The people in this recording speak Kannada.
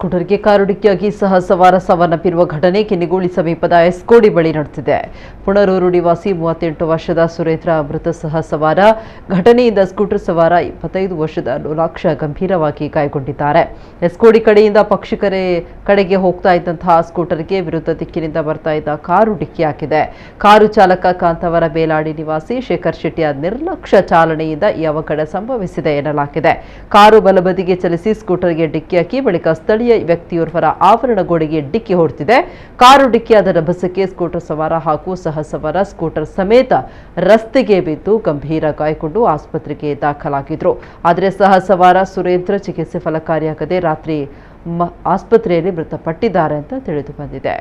ಸ್ಕೂಟರ್ಗೆ ಕಾರು ಡಿಕ್ಕಿಯಾಗಿ ಸಹ ಸವಾರ ಸಾವನ್ನಪ್ಪಿರುವ ಘಟನೆ ಕಿನ್ನಿಗೋಳಿ ಸಮೀಪದ ಎಸ್ಕೋಡಿ ಬಳಿ ನಡೆದಿದೆ. ಪುಣರೂರು ನಿವಾಸಿ 38 ವರ್ಷದ ಸುರೇಂದ್ರ ಮೃತ ಸಹ ಸವಾರ. ಘಟನೆಯಿಂದ ಸ್ಕೂಟರ್ ಸವಾರ 25 ವರ್ಷದ ಲೋಲಾಕ್ಷ ಗಂಭೀರವಾಗಿ ಗಾಯಗೊಂಡಿದ್ದಾರೆ. ಎಸ್ಕೋಡಿ ಕಡೆಯಿಂದ ಪಕ್ಷಿಕೆರೆ ಕಡೆಗೆ ಹೋಗ್ತಾ ಇದ್ದಂತಹ ಸ್ಕೂಟರ್ಗೆ ವಿರುದ್ಧ ದಿಕ್ಕಿನಿಂದ ಬರ್ತಾ ಇದ್ದ ಕಾರು ಡಿಕ್ಕಿಯಾಗಿದೆ. ಕಾರು ಚಾಲಕ ಕಾಂತಾವರ ಬೇಲಾಡಿ ನಿವಾಸಿ ಶೇಖರ್ ಶೆಟ್ಟಿಯ ನಿರ್ಲಕ್ಷ್ಯ ಚಾಲನೆಯಿಂದ ಈ ಅವಘಡ ಸಂಭವಿಸಿದೆ ಎನ್ನಲಾಗಿದೆ. ಕಾರು ಬಲಬದಿಗೆ ಚಲಿಸಿ ಸ್ಕೂಟರ್ಗೆ ಡಿಕ್ಕಿಯಾಗಿ ಬಳಿಕ ಸ್ಥಳೀಯ ವ್ಯಕ್ತಿಯೋರ್ವರ ಆವರಣ ಗೋಡೆಗೆ ಡಿಕ್ಕಿ ಹೊಡೆದಿದೆ. ಕಾರು ಡಿಕ್ಕಿಯಾದ ರಭಸಕ್ಕೆ ಸ್ಕೂಟರ್ ಸವಾರ ಹಾಗೂ ಸಹ ಸವಾರ ಸ್ಕೂಟರ್ ಸಮೇತ ರಸ್ತೆಗೆ ಬಿದ್ದು ಗಂಭೀರ ಗಾಯಗೊಂಡು ಆಸ್ಪತ್ರೆಗೆ ದಾಖಲಾಗಿದ್ರು. ಆದರೆ ಸಹ ಸವಾರ ಸುರೇಂದ್ರ ಚಿಕಿತ್ಸೆ ಫಲಕಾರಿಯಾಗದೆ ರಾತ್ರಿ ಆಸ್ಪತ್ರೆಯಲ್ಲಿ ಮೃತಪಟ್ಟಿದ್ದಾರೆ ಅಂತ ತಿಳಿದು ಬಂದಿದೆ.